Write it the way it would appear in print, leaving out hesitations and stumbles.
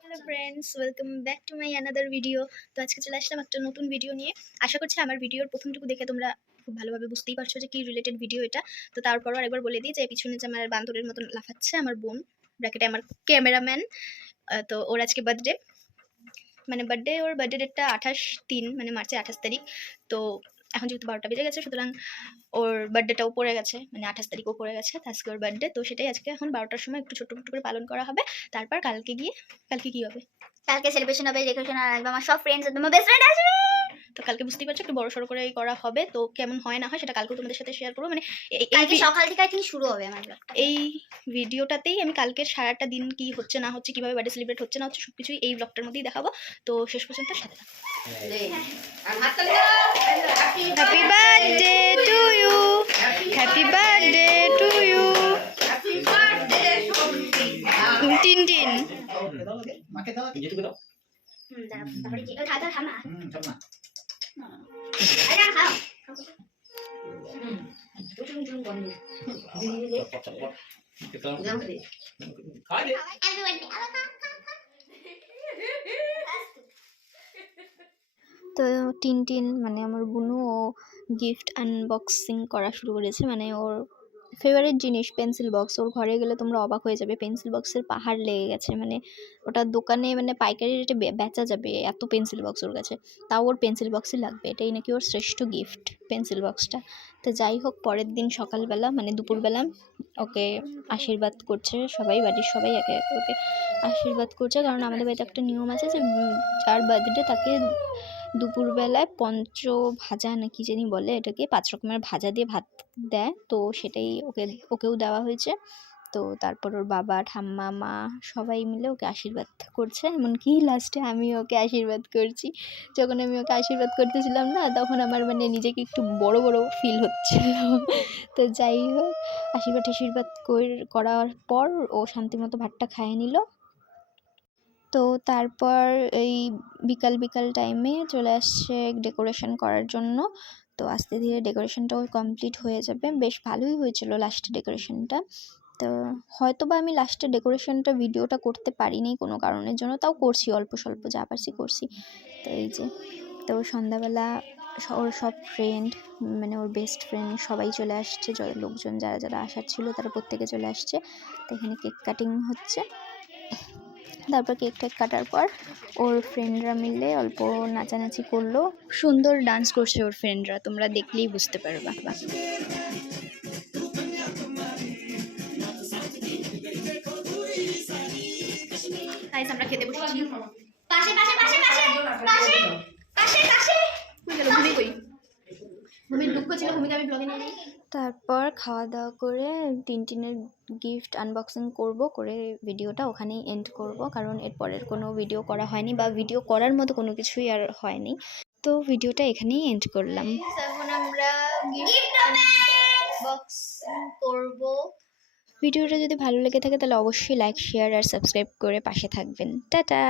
Hello friends, welcome back to my another video. তো আজকে চলে আসলাম একটা নতুন ভিডিও নিয়ে। আশা করছি আমার ভিডিওর প্রথমটুকু দেখে তোমরা খুব ভালোভাবে বুঝতেই পারছো যে কি রিলেটেড ভিডিও এটা। তো তারপরও আরেকবার বলে দিই যে পিছনে যে আমার বান্ধবীর মতন লাফাচ্ছে আমার বোন, ব্র্যাকেটে আমার ক্যামেরাম্যান। তো ওর আজকে বার্থডে, মানে ওর বার্থডে ডেটটা 28/3, মানে মার্চের 28 তারিখ। তো এখন যেহেতু 12টা বেজে গেছে, সুতরাং ওর বার্থডেটাও পড়ে গেছে, মানে 28 তারিখও পড়ে গেছে। আজকে ওর বার্থডে, তো সেটাই আজকে এখন 12টার সময় একটু ছোট্ট করে পালন করা হবে। তারপর কালকে কি হবে? কালকে সেলিব্রেশন হবে, ডেকোরেশন আর আসবে আমার সব ফ্রেন্ডস, আমার বেস্ট ফ্রেন্ড আসবে। তো কালকে বুঝতেই পারছো একটু বড় সড়ো করে করা হবে। তো কেমন হয় না হয় সেটা কালকেও তোমাদের সাথে শেয়ার করবো। মানে কালকে সকাল থেকে আই থিঙ্ক শুরু হবে আমার ব্লগটা। এই ভিডিওটাতেই আমি কালকের সারাটা দিন কি হচ্ছে না হচ্ছে, কিভাবে বার্থডে সেলিব্রেট হচ্ছে না হচ্ছে, সবকিছুই এই ব্লগটার মধ্যেই দেখাবো। তো শেষ পর্যন্ত সাথে থাকো। Happy birthday to you, happy birthday to you Tintin. তারপরে কি ওই খাতা খামা তো টিনটিন মানে আমার বুনু, ও গিফট আনবক্সিং করা শুরু করেছে। মানে ওর ফেভারিট জিনিস পেন্সিল বক্স। ওর ঘরে গেলে তোমরা অবাক হয়ে যাবে, পেন্সিল বক্সের পাহাড় লেগে গেছে। মানে ওটা দোকানে মানে পাইকারি রেটে বেচা যাবে এত পেন্সিল বক্স ওর কাছে। তাও ওর পেন্সিল বক্সই লাগবে, এটাই নাকি ওর শ্রেষ্ঠ গিফট, পেন্সিল বক্সটা। তো যাই হোক, পরের দিন সকালবেলা মানে দুপুরবেলা ওকে আশীর্বাদ করছে সবাই, বাড়ির সবাই একে একে ওকে আশীর্বাদ করছে। কারণ আমাদের বাড়িতে একটা নিয়ম আছে যে যার বার্থডে তাকে দুপুরবেলায় পঞ্চ ভাজা না কি জানি বলে এটাকে, 5 রকমের ভাজা দিয়ে ভাত দেয়। তো সেটাই ওকেও দেওয়া হয়েছে। তো তারপর ওর বাবা, ঠাম্মা, মা সবাই মিলে ওকে আশীর্বাদ করছে। এমনকি লাস্টে আমি ওকে আশীর্বাদ করছি। যখন আমি ওকে আশীর্বাদ করতেছিলাম না, তখন আমার মানে নিজেকে একটু বড় ফিল হচ্ছিল। তো যাই হোক, আশীর্বাদ করার পর ও শান্তিমতো ভাতটা খাইয়ে নিল। তো তারপর এই বিকাল টাইমে চলে আসছে ডেকোরেশন করার জন্য। তো আস্তে ধীরে ডেকোরেশনটাও কমপ্লিট হয়ে যাবে। বেশ ভালোই হয়েছিল লাস্টে ডেকোরেশনটা। তো হয়তো বা আমি লাস্টে ডেকোরেশনটা ভিডিওটা করতে পারিনি কোনো কারণের জন্য, তাও করছি অল্প স্বল্প যা পারছি করছি। তো এই যে, তো সন্ধ্যাবেলা ওর সব ফ্রেন্ড, মানে ওর বেস্ট ফ্রেন্ড সবাই চলে আসছে। লোকজন যারা আসার ছিল তারা প্রত্যেকে চলে আসছে। তো এখানে কেক কাটিং হচ্ছে। তারপর কেক কাটার পর ওর ফ্রেন্ডরা মিলে অল্প নাচানাচি করলো। সুন্দর ডান্স করছে ওর ফ্রেন্ডরা, তোমরা দেখলেই বুঝতে পারবা। গাইস, আমরা খেতে বসেছি। পাশে পাশে পাশে পাশে পাশে পাশে পাশে কই গেল? ভূমি কই? ভূমির দুঃখ ছিল, ভূমিকে আমি ব্লগে নিয়ে নিই। তারপর খাওয়া দাওয়া করে টিনটিনের গিফট আনবক্সিং করে ভিডিওটা ওখানেই এন্ড করব। কারণ এরপরের কোনো ভিডিও করা হয়নি, বা ভিডিও করার মতো কোনো কিছুই আর হয়নি। তো ভিডিওটা এখানেই এন্ড করলাম। এখন আমরা গিফট আনবক্সিং করব। ভিডিওটা যদি ভালো লেগে থাকে তাহলে অবশ্যই লাইক, শেয়ার আর সাবস্ক্রাইব করে পাশে থাকবেন। টাটা।